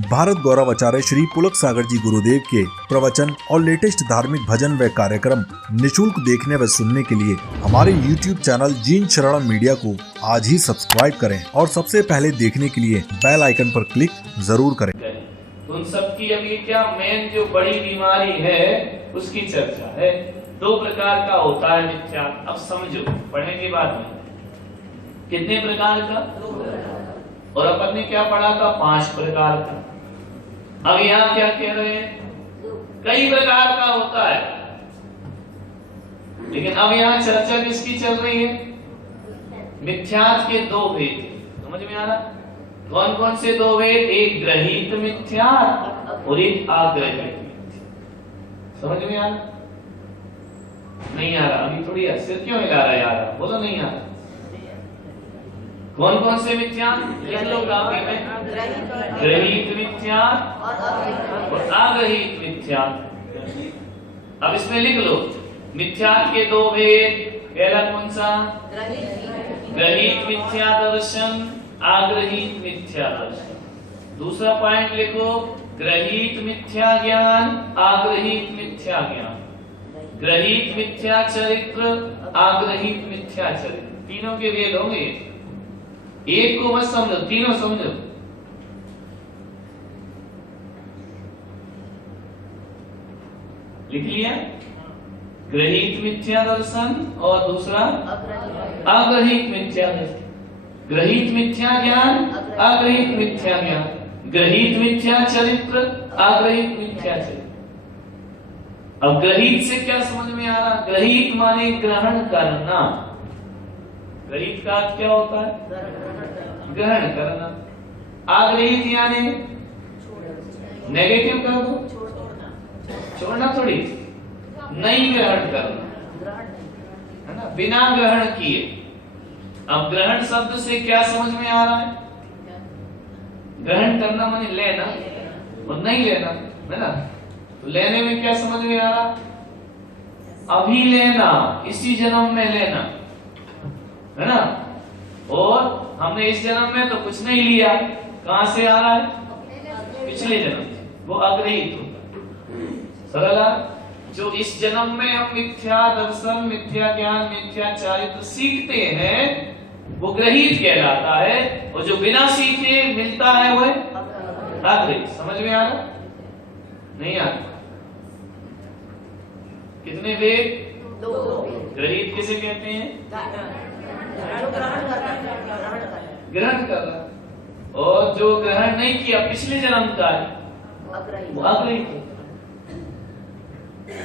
भारत गौरव आचार्य श्री पुलक सागर जी गुरुदेव के प्रवचन और लेटेस्ट धार्मिक भजन व कार्यक्रम निशुल्क देखने व सुनने के लिए हमारे YouTube चैनल जीन शरण मीडिया को आज ही सब्सक्राइब करें और सबसे पहले देखने के लिए बेल आइकन पर क्लिक जरूर करें। उन सबकी अभी क्या मेन जो बड़ी बीमारी है उसकी चर्चा है। दो प्रकार का होता है मिथ्या। अब समझो, पढ़ेंगे बाद में कितने प्रकार का, और अपन ने क्या पढ़ा था 5 प्रकार का। अब यहाँ क्या कह रहे हैं, कई प्रकार का होता है, लेकिन अब यहाँ चर्चा किसकी चल रही है, मिथ्यात्व के 2 भेद। समझ में आ रहा? कौन कौन से 2 भेद, एक ग्रहित मिथ्या और एक आग्रहित मिथ्या। समझ में आ रहा? नहीं आ रहा? अभी थोड़ी सिर क्यों हिला रहा है यार, बोलो नहीं आ रहा। कौन कौन से मिथ्या लिख लो कापी में, ग्रहित मिथ्या और आग्रहित मिथ्या। अब इसमें लिख लो मिथ्या के 2 भेद। पहला कौन सा, ग्रहित मिथ्या दर्शन, आग्रहित मिथ्या दर्शन। दूसरा पॉइंट लिखो, ग्रहित मिथ्या ज्ञान, आग्रहित मिथ्या ज्ञान। ग्रहित मिथ्या चरित्र, आग्रहित मिथ्या चरित्र। तीनों के भेद होंगे। एक को मत समझो, तीनों समझो। लिख लिया, ग्रहित मिथ्या दर्शन और दूसरा आग्रहित मिथ्या दर्शन। ग्रहित मिथ्या ज्ञान, आग्रहित मिथ्या ज्ञान। ग्रहित मिथ्या चरित्र, आग्रहित मिथ्या चरित्र। अब ग्रहित से क्या समझ में आ रहा, ग्रहित माने ग्रहण करना। ग्रहित का अर्थ क्या होता है, ग्रहण करना। आग्रहित यानी नेगेटिव कर दो, छोड़ना थोड़ी, नहीं ग्रहण करना, है ना, बिना ग्रहण किए। अब ग्रहण शब्द से क्या समझ में आ रहा है, ग्रहण करना माने लेना और नहीं लेना, है ना। तो लेने में क्या समझ में आ रहा, अभी लेना, इसी जन्म में लेना, है ना। और हमने इस जन्म में तो कुछ नहीं लिया, कहां से आ रहा है, पिछले जन्म से। वो अग्रहित होगा। सरला, जो इस जन्म में हम मिथ्या दर्शन, मिथ्या ज्ञान, मिथ्या चरित्र सीखते हैं वो ग्रहित कहलाता है, और जो बिना सीखे मिलता है वो अग्रहित। समझ में आ रहा, नहीं आ रहा? कितने भेद, 2। ग्रहित किसे कहते हैं, ग्रहण कर रहा, और जो ग्रहण नहीं किया पिछले जन्म का है वो अग्रहित।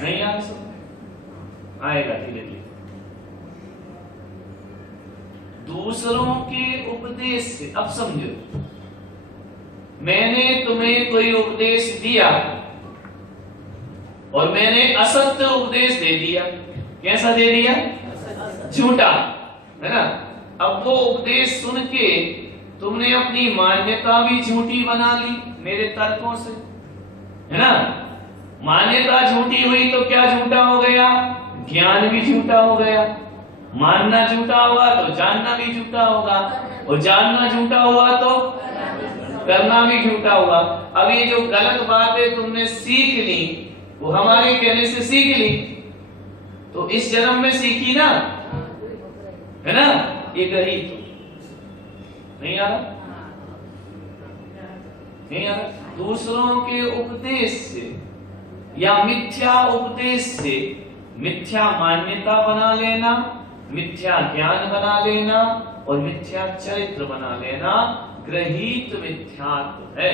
नहीं आ रहा, आएगा धीरे धीरे। दूसरों के उपदेश से, अब समझो, मैंने तुम्हें कोई उपदेश दिया और मैंने असत्य उपदेश दे दिया। कैसा दे दिया, झूठा, है ना। अब वो उपदेश सुन के तुमने अपनी मान्यता भी झूठी बना ली मेरे तर्कों से, है ना। मान्यता झूठी हुई तो क्या झूठा हो गया, ज्ञान भी झूठा हो गया। मानना झूठा हुआ तो जानना भी झूठा होगा, और जानना झूठा हुआ तो करना भी झूठा हुआ। अब ये जो गलत बातें तुमने सीख ली वो हमारे कहने से सीख ली, तो इस जन्म में सीखी ना, है ना। ये ग्रहित नहीं आ रहा, नहीं आ रहा। दूसरों के उपदेश से या मिथ्या उपदेश से मिथ्या मान्यता बना लेना, मिथ्या ज्ञान बना लेना और मिथ्या चरित्र बना लेना ग्रहित मिथ्यात्व है।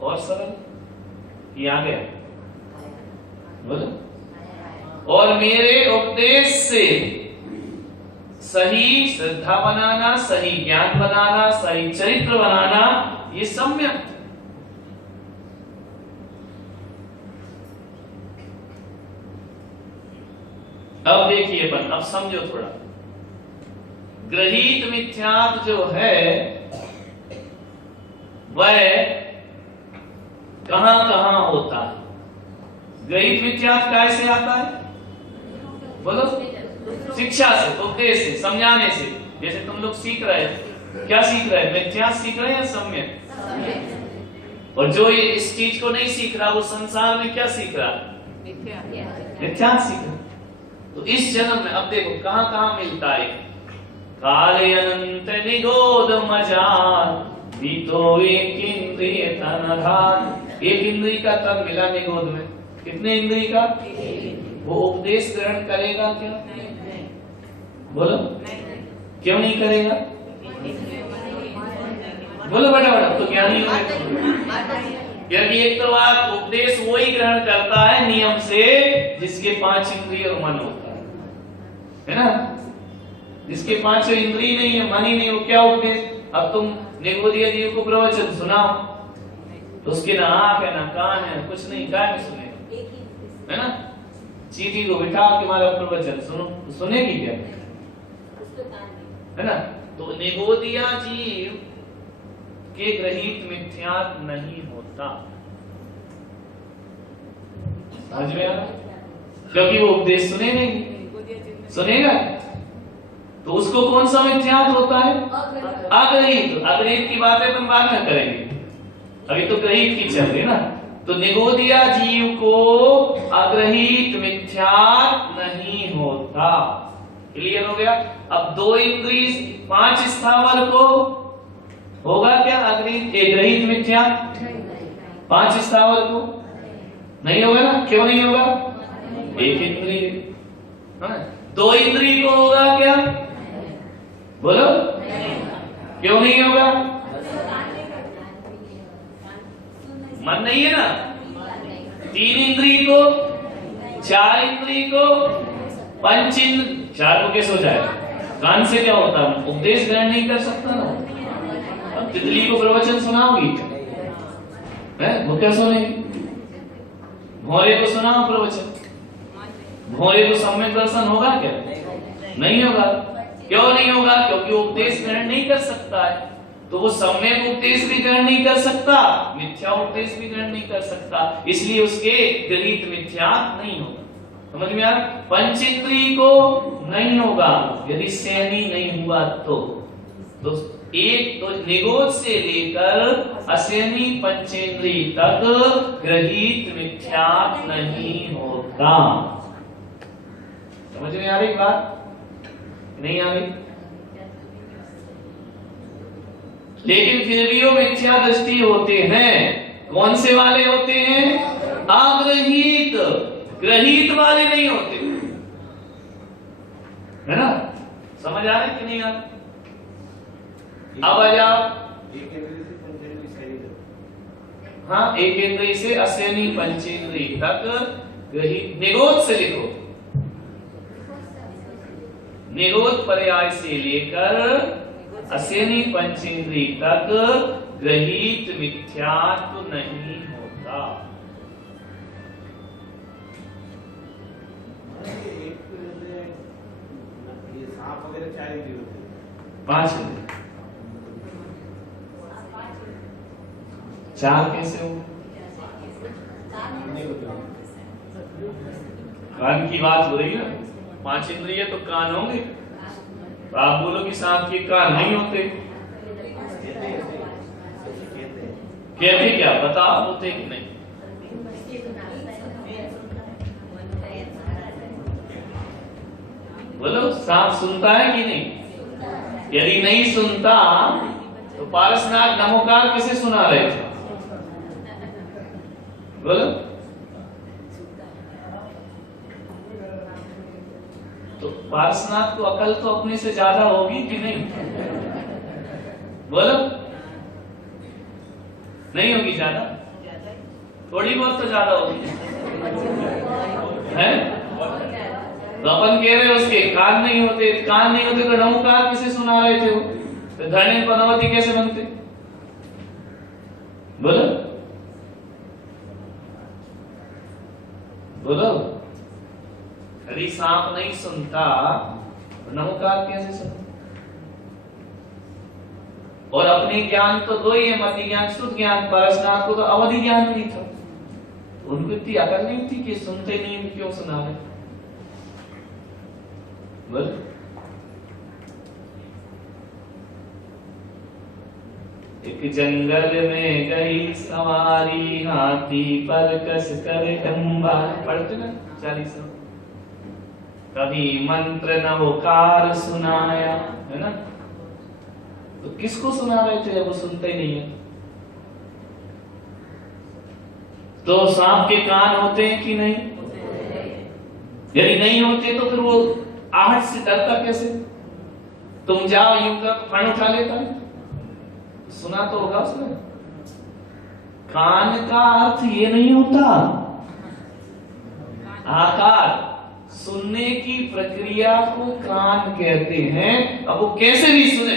और सरल ये आ गया, बोलो। और मेरे उपदेश से सही श्रद्धा बनाना, सही ज्ञान बनाना, सही चरित्र बनाना, ये सम्यक। अब देखिए अपन, अब समझो थोड़ा। ग्रहित मिथ्यात्व जो है वह कहां कहां होता है। ग्रहित मिथ्यात्व कैसे आता है, बोलो। शिक्षा से, उपदेश से, समझाने से। जैसे तुम लोग सीख रहे हो, क्या सीख रहा है? मिथ्या सीख रहा है या सम्यक? और जो ये इस चीज को नहीं सीख रहा वो संसार में क्या सीख रहा? मिथ्या सीख रहा। तो इस जन्म में अब देखो कहां कहां मिलता है। काले अनंत निगोद मजार बीतो एक इंद्रिय तनधान। एक इंद्रिय का तन मिला निगोद में। कितने इंद्रिय का? वो उपदेश ग्रहण करेगा क्या? बोलो क्यों नहीं करेगा? बोलो बड़ा बड़ा तो क्या नहीं होगा? क्योंकि एक तो आप उपदेश वो ही ग्रहण करता है नियम से जिसके 5 इंद्रिय और मन होता है ना। जिसके 5 इंद्रिय नहीं है, मन ही नहीं हो, क्या उपदेश? अब तुम निगोदिया जी को प्रवचन सुनाओ तो उसके ना आंख है ना कान है, कुछ नहीं, क्या में सुने, है ना। चीटी को बिठा के हमारा प्रवचन सुनो तो सुनेगी क्या? है ना। तो निगोदिया जीव के ग्रहित मिथ्या नहीं होता। समझ में आ रहा? क्योंकि वो उपदेश सुने नहीं, सुनेगा तो उसको कौन सा मिथ्यात होता है? अग्रहित। अग्रहित की बातें तुम बाद में करेंगे, अभी तो ग्रहित की चल रही है ना। तो निगोदिया जीव को अग्रहित मिथ्यात नहीं होता। क्लियर हो गया? अब 2 इंद्रिय 5 स्थावर को होगा क्या अग्रहित? ग्रहित मिथ्या 5 स्थावर को नहीं होगा ना। क्यों नहीं होगा? 1 इंद्रिय। 2 इंद्रिय को होगा क्या? बोलो क्यों नहीं होगा? मन नहीं है ना। 3 इंद्रिय को, 4 इंद्रिय को, 5 इंद्रिय 4 को कैसे हो जाएगा? कान से क्या होता है? उपदेश ग्रहण नहीं कर सकता ना। अब तितली को प्रवचन सुनाओगी वो क्या सुनेगी? भौरे को सुनाओ प्रवचन, भौरे को सम्यक दर्शन होगा क्या? नहीं होगा। क्यों नहीं होगा? क्योंकि वो उपदेश ग्रहण नहीं कर सकता है। तो वो सम्यक उपदेश भी ग्रहण नहीं कर सकता, मिथ्या उपदेश भी ग्रहण नहीं कर सकता, इसलिए उसके गृहीत मिथ्या नहीं होगा। समझ में आ? पंचेंद्रिय को नहीं होगा यदि सेनी नहीं हुआ तो एक तो निगोद से लेकर असेनी पंचेंद्रिय तक गृहीत मिथ्या नहीं होता। समझ में आ रही बात? नहीं आ रही? लेकिन फिर भी वो मिथ्या दृष्टि होते हैं। कौन से वाले होते हैं? अग्रहित। ग्रहित वाले नहीं होते, है ना। समझ आ रहा है कि नहीं आ रहा? अब आ जाओ। हाँ, 1 इंद्रिय से असेनी पंचेंद्रिय तक ग्रहित। निगोद से लिखो, निगोद पर्याय से लेकर असेनी पंचेंद्रिय तक ग्रहित मिथ्यात्व नहीं होता। सांप वगैरह 4 इंद्रिय होते हैं, 5 4 कैसे हो? कान की बात हो रही है। 5 इंद्रिय तो कान होंगे, तो आप बोलो कि सांप के कान नहीं होते। कहते क्या? बताओ होते कि नहीं? बोलो सांप सुनता है कि नहीं? यदि नहीं सुनता तो पारसनाथ नमोकार कैसे सुना रहे थे? बोलो। तो पारसनाथ को अकल तो अपने से ज्यादा होगी कि नहीं? बोलो नहीं होगी ज्यादा, थोड़ी बहुत तो ज्यादा होगी, है? तो अपन कह रहे उसके कान नहीं होते, कान नहीं होते तो नमोकार किसे सुना रहे थे? वो तो धरणी पद्मावती कैसे बनते? बोलो बोलो। यदि सांप नहीं सुनता तो नमोकार कैसे सुनता? और अपने ज्ञान तो 2 ही है, मति ज्ञान, शुद्ध ज्ञान। पारसनाथ को तो अवधि ज्ञान नहीं था, उनको इतनी अकल नहीं थी कि सुनते नहीं क्यों सुना रहे। एक जंगल में गई सवारी, हाथी पर कस कर अंबार। पढ़ते ना 40। कभी मंत्र नवकार सुनाया, है ना? तो किसको सुना रहे थे? वो सुनते ही नहीं है। तो सांप के कान होते हैं कि नहीं? यदि नहीं होते तो फिर वो आहट से डरता कैसे? तुम जाओ यूं का फण उठा लेता, सुना तो होगा उसने। कान का अर्थ ये नहीं होता, आकार सुनने की प्रक्रिया को कान कहते हैं। अब वो कैसे भी सुने,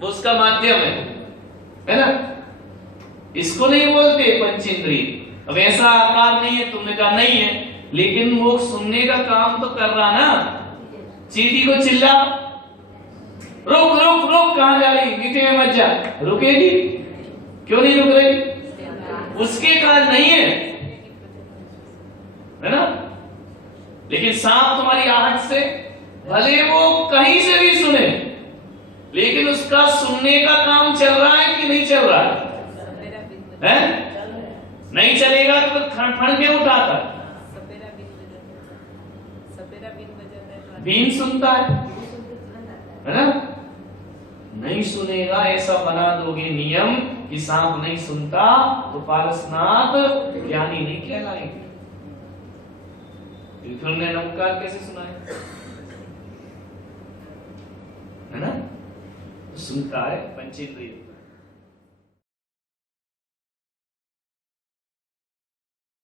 वो उसका माध्यम है ना? इसको नहीं बोलते पंचेंद्रिय। अब ऐसा आकार नहीं है, तुमने कहा नहीं है, लेकिन वो सुनने का काम तो कर रहा ना। चींटी को चिल्ला, रुक रुक रुक, कहां जा रही, मीठे में मत जा। रुकेगी? क्यों नहीं रुक रही? उसके कान नहीं है ना? लेकिन सांप तुम्हारी आहट से, भले वो कहीं से भी सुने, लेकिन उसका सुनने का काम चल रहा है कि नहीं चल रहा है? नहीं चलेगा तो फण के उठाता, बीन सुनता है ना? नहीं सुनेगा, ऐसा बना दोगे नियम कि सांप नहीं सुनता तो पारसनाथ ज्ञानी नहीं कहलाएंगे। फिर ने नमकार कैसे सुनाए, है ना? सुनता है पंचेंद्रिय।